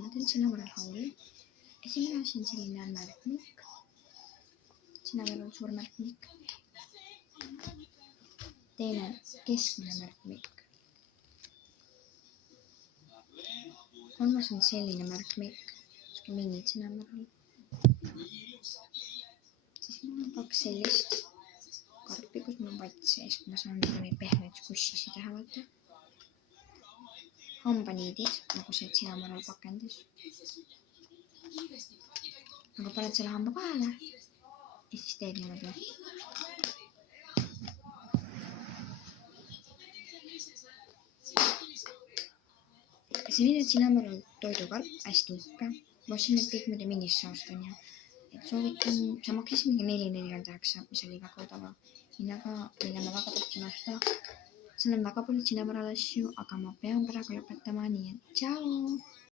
ma teen Cinnamoral hauli. Esimene asi on selline märkmik. Cinnamoral suur märkmik. Teine keskmine märkmik. Kolmas on selline märkmik. Mini Cinnamoral. Siis mul on 2 sellist karpi, kus mul on vatt sees, kui ma saan neid pehmeid squishisi teha, vaata. Hambaniidid, nagu see Cinnamoral pakendis. Aga paned selle hamba vahele ja siis teed niimoodi. Selline Cinnamoral toidukarp, hästi uhke. Ma ostsin need kõik muide Minissaast on ju. Et soovitan, see maksis mingi 4,49, mis oli väga odava hinnaga, mille ma väga tahtsin osta. Seal on väga palju Cinnamoral asju, aga ma pean praegu lõpetama, nii et tšau!